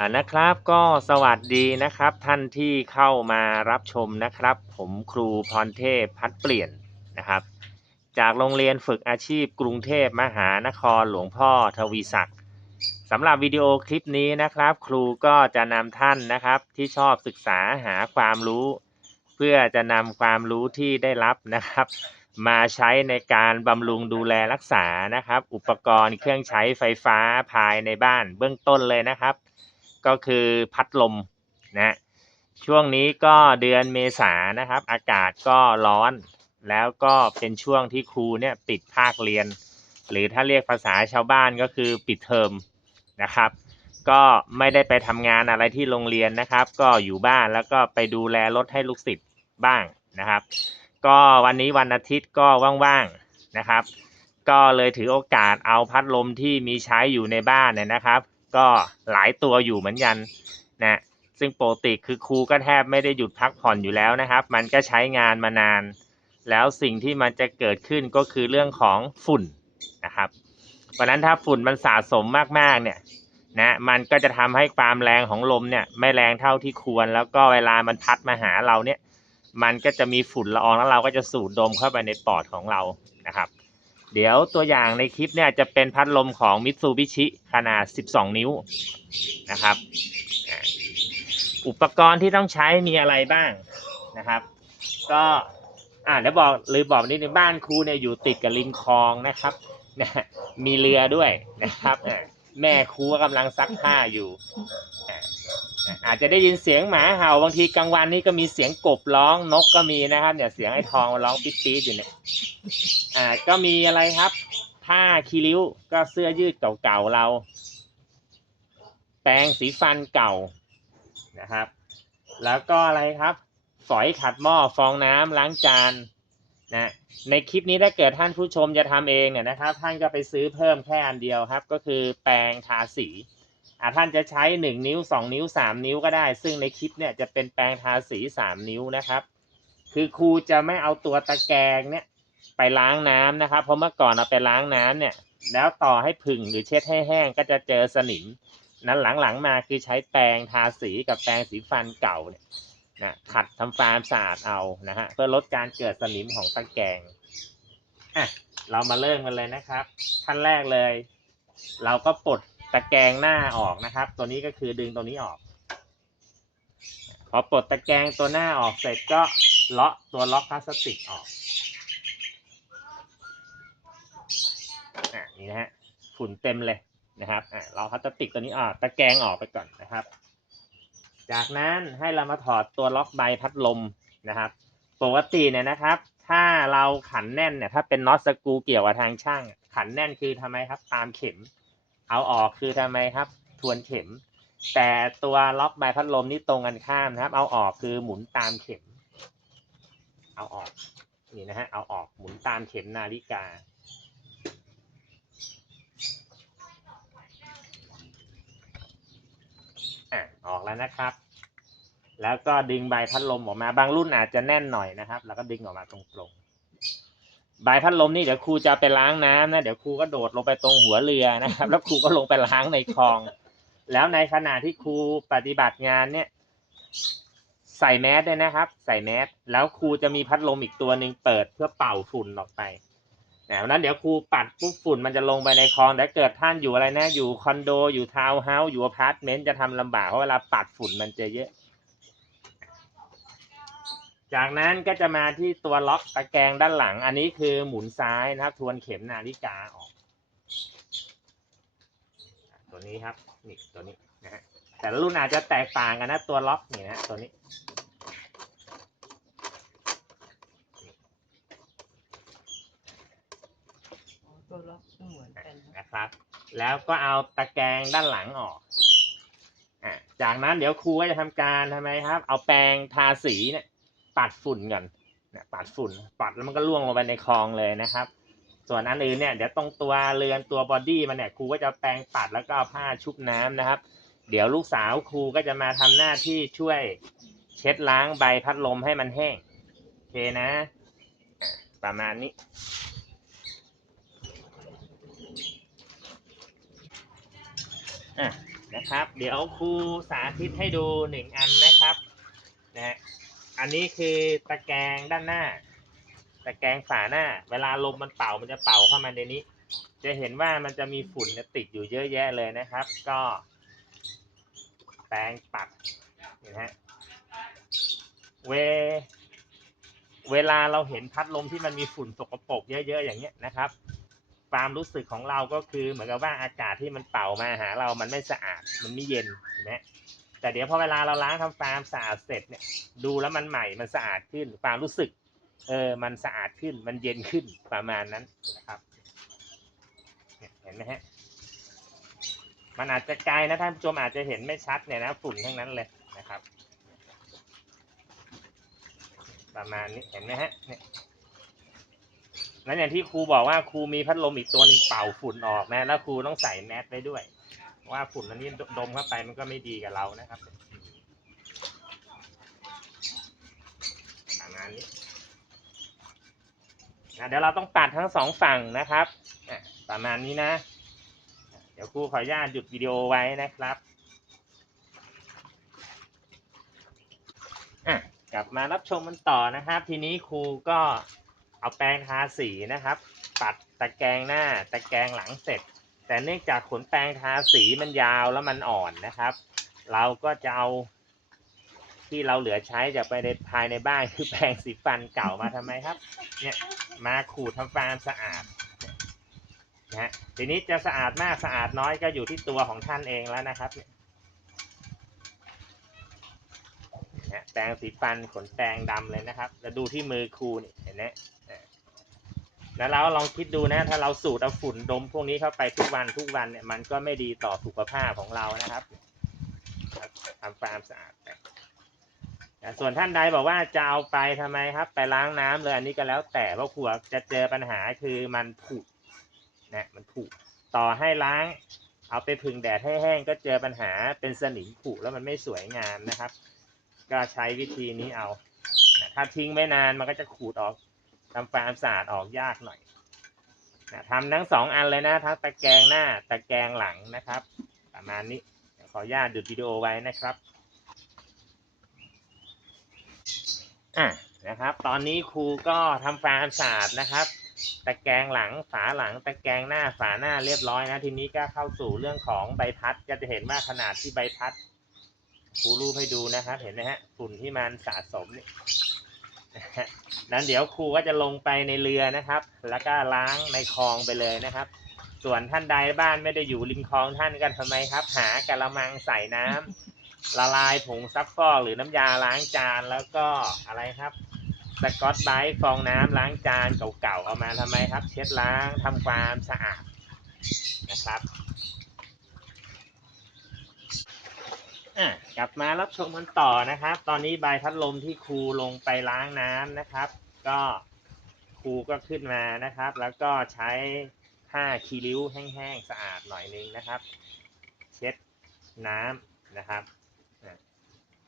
อ่านะครับก็สวัสดีนะครับ ท่านที่เข้ามารับชมนะครับ ผมครูพรเทพพัดเปลี่ยนนะครับ จากโรงเรียนฝึกอาชีพกรุงเทพมหานครหลวงพ่อทวีศักดิ์สำหรับวิดีโอคลิปนี้นะครับ ครูก็จะนำท่านนะครับที่ชอบศึกษาหาความรู้ เพื่อจะนำความรู้ที่ได้รับนะครับ มาใช้ในการบำรุงดูแลรักษานะครับ อุปกรณ์เครื่องใช้ไฟฟ้าภายในบ้านเบื้องต้นเลยนะครับ ก็คือพัดลมนะช่วงนี้ก็เดือนเมษานะครับ อากาศก็ร้อนแล้วก็เป็นช่วงที่ครูเนี่ยปิดภาคเรียน หรือถ้าเรียกภาษาชาวบ้านก็คือปิดเทอมนะครับ ก็ไม่ได้ไปทำงานอะไรที่โรงเรียนนะครับ ก็อยู่บ้านแล้วก็ไปดูแลรถให้ลูกศิษย์บ้างนะครับ ก็วันนี้วันอาทิตย์ก็ว่างๆนะครับ ก็เลยถือโอกาสเอาพัดลมที่มีใช้อยู่ในบ้านเนี่ยนะครับ ก็หลายตัวอยู่เหมือนกันนะซึ่งปกติคือครูก็แทบไม่ได้หยุดพักผ่อนอยู่แล้วนะครับ มันก็ใช้งานมานาน แล้วสิ่งที่มันจะเกิดขึ้นก็คือเรื่องของฝุ่นนะครับเพราะนั้นถ้าฝุ่นมันสะสมมากๆเนี่ยนะมันก็จะทำให้ความแรงของลมเนี่ยไม่แรงเท่าที่ควร แล้วก็เวลามันพัดมาหาเราเนี่ย มันก็จะมีฝุ่นละอองแล้วเราก็จะสูดดมเข้าไปในปอดของเรานะครับ เดี๋ยวตัวอย่างในคลิปเนี่ยจะเป็นพัดลมของมิตซูบิชิขนาด 12 นิ้วนะครับ อุปกรณ์ที่ต้องใช้มีอะไรบ้างนะครับ ก็อ่าเดี๋ยวบอกหรือบอกนิดนึงบ้านครูเนี่ยอยู่ติดกับริมคลองนะครับนะมีเรือด้วยนะครับ แม่ครูก็กำลังซักผ้าอยู่ อาจจะได้ยินเสียงหมาเห่าบางทีกลางวันนี่ก็มีเสียงกบร้องนกก็มีนะครับเนี่ยเสียงไอ้ทองร้องปิ๊ดๆอยู่เนี่ยอ่าก็มีอะไรครับ ผ้าคีริ้วก็เสื้อยืดเก่าๆเรา แปรงสีฟันเก่านะครับ แล้วก็อะไรครับ ฝอยขัดหม้อฟองน้ำล้างจานนะในคลิปนี้ถ้าเกิดท่านผู้ชมจะทำเองเนี่ยนะครับ ท่านก็ไปซื้อเพิ่มแค่อันเดียวครับ ก็คือแปรงทาสี อ่าท่านจะใช้หนึ่งนิ้วสองนิ้วสามนิ้วก็ได้ ซึ่งในคลิปเนี่ยจะเป็นแปรงทาสีสามนิ้วนะครับ คือครูจะไม่เอาตัวตะแกรงเนี่ยไปล้างน้ำนะครับ เพราะเมื่อก่อนเราไปล้างน้ำเนี่ย แล้วต่อให้ผึ่งหรือเช็ดให้แห้งก็จะเจอสนิม นั้นหลังๆมาคือใช้แปรงทาสีกับแปรงสีฟันเก่าเนี่ยนะขัดทำความสะอาดเอานะฮะเพื่อลดการเกิดสนิมของตะแกรงอะเรามาเริ่มกันเลยนะครับ ขั้นแรกเลย เราก็ปลด ตะแกรงหน้าออกนะครับ ตัวนี้ก็คือดึงตัวนี้ออก พอปลดตะแกรงตัวหน้าออกเสร็จก็เลาะตัวล็อกพลาสติกออกอะนี่นะฮะฝุ่นเต็มเลยนะครับอะเราพลาสติกตัวนี้ออกตะแกรงออกไปก่อนนะครับ จากนั้นให้เรามาถอดตัวล็อกใบพัดลมนะครับปกติเนี่ยนะครับ ถ้าเราขันแน่นเนี่ยถ้าเป็นน็อตสกูเกี่ยวกับทางช่าง ขันแน่นคือทำไมครับ ตามเข็ม เอาออกคือทำไมครับ ทวนเข็ม แต่ตัวล็อกใบพัดลมนี่ตรงกันข้ามนะครับ เอาออกคือหมุนตามเข็ม เอาออกนี่นะฮะเอาออกหมุนตามเข็มนาฬิกาอะออกแล้วนะครับ แล้วก็ดึงใบพัดลมออกมาบางรุ่นอาจจะแน่นหน่อยนะครับ แล้วก็ดึงออกมาตรงๆ ใบพัดลมนี่เดี๋ยวครูจะไปล้างน้ำนะเดี๋ยวครูก็โดดลงไปตรงหัวเรือนะครับ แล้วครูก็ลงไปล้างในคลอง แล้วในขณะที่ครูปฏิบัติงานเนี่ย ใส่แมสด้วยนะครับ ใส่แมสแล้วครูจะมีพัดลมอีกตัวหนึ่งเปิดเพื่อเป่าฝุ่นออกไปนะเพราะฉะนั้นเดี๋ยวครูปัดปุ๊บฝุ่นมันจะลงไปในคลองแต่เกิดท่านอยู่อะไรนะ อยู่คอนโดอยู่ทาวน์เฮาส์อยู่อพาร์ตเมนต์จะทำลำบากเพราะเวลาปัดฝุ่นมันจะเยอะ จากนั้นก็จะมาที่ตัวล็อกตะแกรงด้านหลัง อันนี้คือหมุนซ้ายนะครับ ทวนเข็มนาฬิกาออก ตัวนี้ครับนี่ตัวนี้นะฮะแต่ละรุ่นอาจจะแตกต่างกันนะตัวล็อกนี่นะฮะตัวนี้ ตัวล็อกเหมือนกันนะนะครับ แล้วก็เอาตะแกรงด้านหลังออกอะจากนั้นเดี๋ยวครูก็จะทำการทำไมครับ เอาแปรงทาสีเนี่ย ปัดฝุ่นก่อนนี่ยปัดฝุ่น ปัดแล้วมันก็ล่วงลงไปในคลองเลยนะครับ ส่วนอันอื่นเนี่ยเดี๋ยวตรงตัวเรือนตัวบอดี้มันเนี่ยครูก็จะแปรงปัดแล้วก็ผ้าชุบน้ำนะครับ เดี๋ยวลูกสาวครูก็จะมาทำหน้าที่ช่วยเช็ดล้างใบพัดลมให้มันแห้งโอเคนะอะประมาณนี้อะนะครับ เดี๋ยวครูสาธิตให้ดูหนึ่งอันนะครับนะฮะ อันนี้คือตะแกรงด้านหน้า ตะแกรงฝาหน้า เวลาลมมันเป่ามันจะเป่าเข้ามาในนี้ จะเห็นว่ามันจะมีฝุ่นติดอยู่เยอะแยะเลยนะครับ ก็แปรงปัดนะฮะเวเวลาเราเห็นพัดลมที่มันมีฝุ่นสกปรกเยอะๆอย่างเงี้ยนะครับความรู้สึกของเราก็คือเหมือนกับว่าอากาศที่มันเป่ามาหาเรามันไม่สะอาด มันไม่เย็นเห็นไหม แต่เดี๋ยวพอเวลาเราล้างทำความสะอาดเสร็จเนี่ย ดูแล้วมันใหม่มันสะอาดขึ้นความรู้สึก เออ มันสะอาดขึ้นมันเย็นขึ้นประมาณนั้นนะครับเห็นไหมฮะมันอาจจะไกลนะท่านผู้ชมอาจจะเห็นไม่ชัดเนี่ยนะฝุ่นทั้งนั้นเลยนะครับ ประมาณนี้เห็นไหมฮะเนี่ยแล้วอย่างที่ครูบอกว่าครูมีพัดลมอีกตัวหนึงเป่าฝุ่นออกนะ แล้วครูต้องใส่แมสไปด้วย ว่าฝุ่นอันนี้ดมเข้าไปมันก็ไม่ดีกับเรานะครับประมาณนี้นะเดี๋ยวเราต้องปัดทั้งสองฝั่งนะครับประมาณนี้นะ เดี๋ยวครูขออนุญาตหยุดวิดีโอไว้นะครับกลับมารับชมมันต่อนะครับ ทีนี้ครูก็เอาแปรงทาสีนะครับ ปัดตะแกรงหน้าตะแกรงหลังเสร็จ แต่เนื่องจากขนแปรงทาสีมันยาวแล้วมันอ่อนนะครับ เราก็จะเอาที่เราเหลือใช้จากไปในภายในบ้านคือแปรงสีฟันเก่ามาทำไมครับ เนี่ยมาขูดทำความสะอาดนะฮะทีนี้จะสะอาดมากสะอาดน้อยก็อยู่ที่ตัวของท่านเองแล้วนะครับเนี่ยแปรงสีฟันขนแปรงดำเลยนะครับ แล้วดูที่มือครูนี่เห็นไหม แล้วเราลองคิดดูนะถ้าเราสูดเอาฝุ่นดมพวกนี้เข้าไปทุกวันทุกวันเนี่ยมันก็ไม่ดีต่อสุขภาพของเรานะครับทำความสะอาดไปแต่ส่วนท่านใดบอกว่าจะเอาไปทำไมครับ ไปล้างน้ำเลยอันนี้ก็แล้วแต่เพราะครูจะเจอปัญหาคือมันผุนะมันผุต่อให้ล้าง เอาไปพึ่งแดดให้แห้งก็เจอปัญหาเป็นสนิมผุแล้วมันไม่สวยงามนะครับ ก็ใช้วิธีนี้เอานะถ้าทิ้งไว้นานมันก็จะขูดออก ทำความสะอาดออกยากหน่อยนะทำทั้งสองอันเลยนะทั้งตะแกรงหน้าตะแกรงหลังนะครับ ประมาณนี้ขออนุญาตหยุดวิดีโอไว้นะครับอะนะครับ ตอนนี้ครูก็ทำความสะอาดนะครับ ตะแกรงหลังฝาหลัง ตะแกรงหน้าฝาหน้าเรียบร้อยนะทีนี้ก็เข้าสู่เรื่องของใบพัดก็จะเห็นว่าขนาดที่ใบพัดครูรูปให้ดูนะครับ เห็นไหมฮะฝุ่นที่มันสะสมนี่ นั้นเดี๋ยวครูก็จะลงไปในเรือนะครับ แล้วก็ล้างในคลองไปเลยนะครับ ส่วนท่านใดบ้านไม่ได้อยู่ริมคลองท่านกันทำไมครับ หากระมังใส่น้ำละลายผงซักฟอกหรือน้ำยาล้างจานแล้วก็อะไรครับสกอตไบฟองน้ำล้างจานเก่าๆเอามาทำไมครับ เช็ดล้างทำความสะอาดนะครับ อะกลับมารับชมกันต่อนะครับ ตอนนี้ใบพัดลมที่ครูลงไปล้างน้ำนะครับ ก็ครูก็ขึ้นมานะครับ แล้วก็ใช้ผ้าคีริ้วแห้งๆสะอาดหน่อยนึงนะครับ เช็ดน้ำนะครับ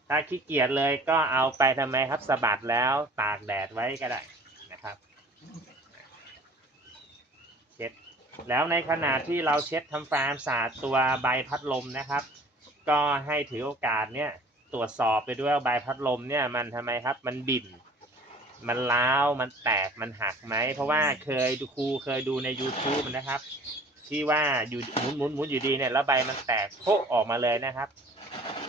ถ้าขี้เกียจเลยก็เอาไปทำไมครับสะบัดแล้วตากแดดไว้ก็ได้นะครับเช็ดแล้วในขณะที่เราเช็ดทำความสะอาดตัวใบพัดลมนะครับ ก็ให้ถือโอกาสเนี่ยตรวจสอบไปด้วยว่าใบพัดลมเนี่ยมันทำไมครับมันบิ่นมันล้าวมันแตกมันหักไหม เพราะว่าเคยดูครูเคยดูใน YouTube นะครับ ที่ว่าอยู่หมุนหมุนหมุนอยู่ดีเนี่ยแล้วใบมันแตกโพะออกมาเลยนะครับ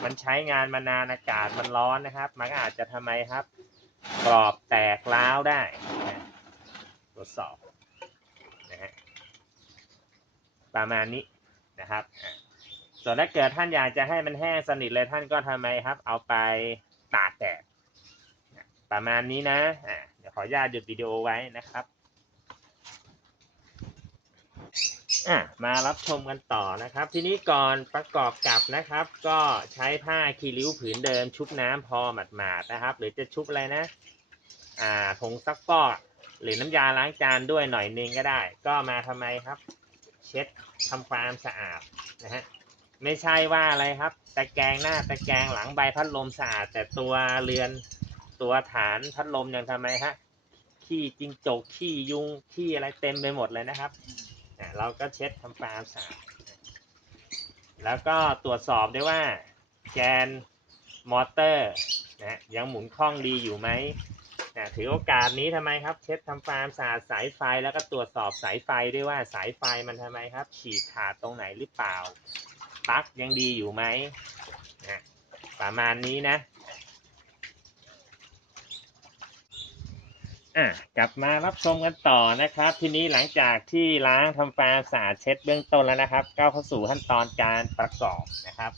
มันใช้งานมานานอากาศมันร้อนนะครับ มันอาจจะทำไมครับ กรอบแตกร้าวได้ตรวจสอบนะฮะประมาณนี้นะครับ ส่วนถ้าเกิดท่านอยากจะให้มันแห้งสนิทเลยท่านก็ทำไมครับ เอาไปตากแดดประมาณนี้นะอะเดี๋ยวขออนุญาตหยุดวิดีโอไว้นะครับอะมารับชมกันต่อนะครับ ทีนี้ก่อนประกอบกับนะครับ ก็ใช้ผ้าคีริ้วผืนเดิม ชุบน้ำพอหมาดๆนะครับ หรือจะชุบอะไรนะอ่าผงซักฟอกหรือน้ำยาล้างจานด้วยหน่อยนึงก็ได้ ก็มาทำไมครับ เช็ดทำความสะอาดนะฮะ ไม่ใช่ว่าอะไรครับ ตะแกรงหน้าตะแกรงหลังใบพัดลมสะอาด แต่ตัวเรือนตัวฐานพัดลมยังทำไมฮะขี้จิงจกขี้ยุงขี้อะไรเต็มไปหมดเลยนะครับอะเราก็เช็ดทำความสะอาดแล้วก็ตรวจสอบได้ว่าแกนมอเตอร์นะยังหมุนคล่องดีอยู่ไหมนะถือโอกาสนี้ทำไมครับ เช็ดทำความสะอาดสายไฟแล้วก็ตรวจสอบสายไฟด้วยว่าสายไฟมันทำไมครับ ฉีกขาดตรงไหนหรือเปล่า ปลั๊กยังดีอยู่ไหมนะประมาณนี้นะอะกลับมารับชมกันต่อนะครับ ทีนี้หลังจากที่ล้างทำความสะอาดเช็ดเบื้องต้นแล้วนะครับก้าวเข้าสู่ขั้นตอนการประกอบนะครับ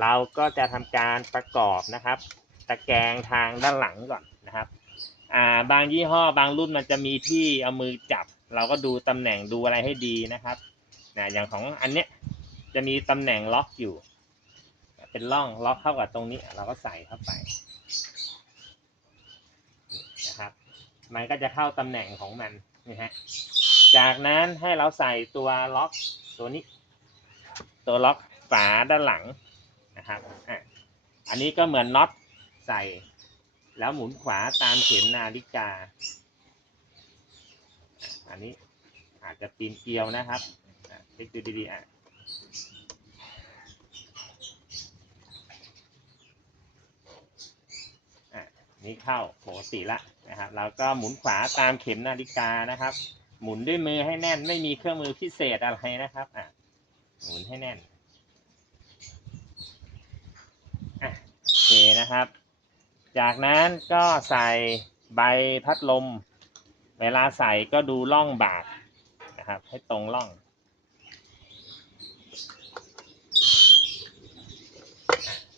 เราก็จะทำการประกอบนะครับ ตะแกรงทางด้านหลังก่อนนะครับอ่าบางยี่ห้อบางรุ่นมันจะมีที่เอามือจับ เราก็ดูตำแหน่งดูอะไรให้ดีนะครับนะอย่างของอันเนี้ย จะมีตำแหน่งล็อกอยู่ เป็นร่องล็อกเข้ากับตรงนี้ เราก็ใส่เข้าไปนะครับ มันก็จะเข้าตำแหน่งของมันนะฮะจากนั้นให้เราใส่ตัวล็อกตัวนี้ ตัวล็อกฝาด้านหลังนะครับอะอันนี้ก็เหมือนน็อตใส่ แล้วหมุนขวาตามเข็มนาฬิกา อันนี้อาจจะปีนเกลียวนะครับเช็คดูดีๆอะ นี่เข้าปกติละนะครับแล้วก็หมุนขวาตามเข็มนาฬิกานะครับ หมุนด้วยมือให้แน่นไม่มีเครื่องมือพิเศษอะไรนะครับอะหมุนให้แน่นอะโอเคนะครับ จากนั้นก็ใส่ใบพัดลม เวลาใส่ก็ดูร่องบาดนะครับให้ตรงร่อง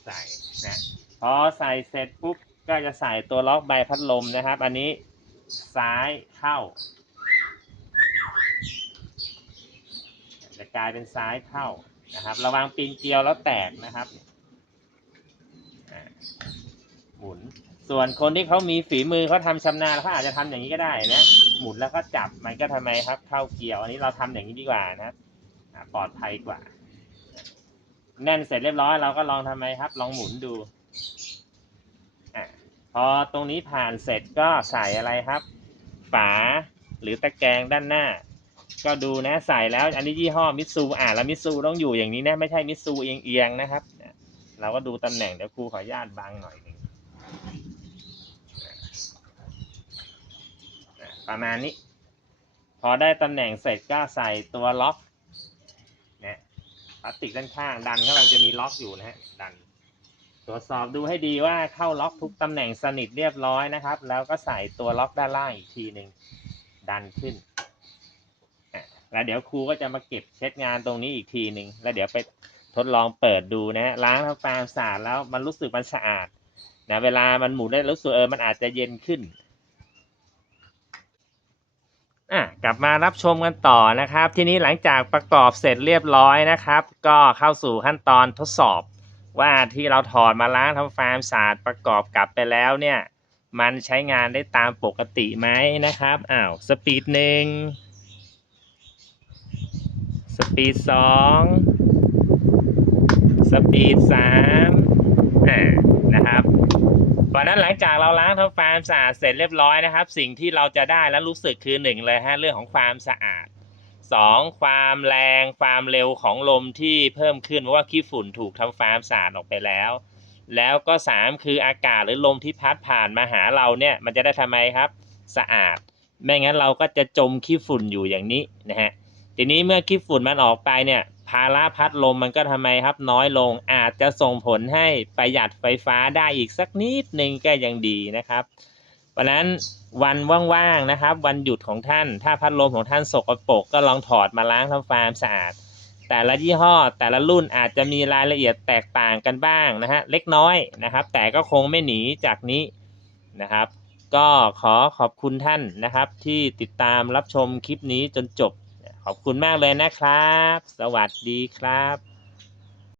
ใส่นะพอใส่เสร็จปุ๊บ ก็จะใส่ตัวล็อกใบพัดลมนะครับ อันนี้ซ้ายเข้า จะกลายเป็นซ้ายเข้านะครับ ระวังปีนเกลียวแล้วแตกนะครับหมุน ส่วนคนที่เขามีฝีมือเขาทำชำนาญเขาอาจจะทำอย่างนี้ก็ได้นะ หมุนแล้วก็จับมันก็ทำไมครับ เข้าเกียว อันนี้เราทำอย่างนี้ดีกว่านะครับปลอดภัยกว่า แน่นเสร็จเรียบร้อยเราก็ลองทำไมครับ ลองหมุนดู พอตรงนี้ผ่านเสร็จก็ใส่อะไรครับ ฝาหรือตะแกรงด้านหน้า ก็ดูนะใส่แล้วอันนี้ยี่ห้อมิซูอ่าแล้วมิซูต้องอยู่อย่างนี้นะไม่ใช่มิซูเอียงๆนะครับ เราก็ดูตำแหน่งเดี๋ยวครูขออนุญาตบังหน่อยหนึ่งประมาณนี้ พอได้ตำแหน่งเสร็จก็ใส่ตัวล็อกเนี่ยพลาสติกด้านข้างดันข้าไปจะมีล็อกอยู่นะฮะดัน รวจสอบดูให้ดีว่าเข้าล็อกทุกตำแหน่งสนิทเรียบร้อยนะครับ แล้วก็ใส่ตัวล็อกด้านล่างอีกทีหนึ่งดันขึ้นแล้วเดี๋ยวครูก็จะมาเก็บเช็ดงานตรงนี้อีกทีหนึ่งแล้วเดี๋ยวไปทดลองเปิดดูนะฮะล้างทำความสะอาดแล้วมันรู้สึกมันสะอาดนะเวลามันหมุนได้รู้สึกเออมันอาจจะเย็นขึ้นอะกลับมารับชมกันต่อนะครับ ทีนี้หลังจากประกอบเสร็จเรียบร้อยนะครับ ก็เข้าสู่ขั้นตอนทดสอบ ว่าที่เราถอดมาล้างทำความสะอาดประกอบกลับไปแล้วเนี่ย มันใช้งานได้ตามปกติไหมนะครับอ้าวสปีดหนึ่งสปีดสองสปีดสามอ่านะครับวันนั้นหลังจากเราล้างทำความสะอาดเสร็จเรียบร้อยนะครับ สิ่งที่เราจะได้และรู้สึกคือหนึ่งเลยฮะเรื่องของความสะอาด สองความแรงความเร็วของลมที่เพิ่มขึ้นเพราะว่าขี้ฝุ่นถูกทำความสะอาดออกไปแล้ว แล้วก็สามคืออากาศหรือลมที่พัดผ่านมาหาเราเนี่ยมันจะได้ทำไมครับ สะอาด ไม่งั้นเราก็จะจมขี้ฝุ่นอยู่อย่างนี้นะฮะทีนี้เมื่อขี้ฝุ่นมันออกไปเนี่ยภาระพัดลมมันก็ทำไมครับน้อยลงอาจจะส่งผลให้ประหยัดไฟฟ้าได้อีกสักนิดหนึ่งก็ยังดีนะครับ เพราะฉะนั้นวันว่างๆนะครับ วันหยุดของท่าน ถ้าพัดลมของท่านสกปรกก็ลองถอดมาล้างทำความสะอาด แต่ละยี่ห้อแต่ละรุ่นอาจจะมีรายละเอียดแตกต่างกันบ้างนะฮะเล็กน้อยนะครับ แต่ก็คงไม่หนีจากนี้นะครับ ก็ขอขอบคุณท่านนะครับ ที่ติดตามรับชมคลิปนี้จนจบ ขอบคุณมากเลยนะครับ สวัสดีครับ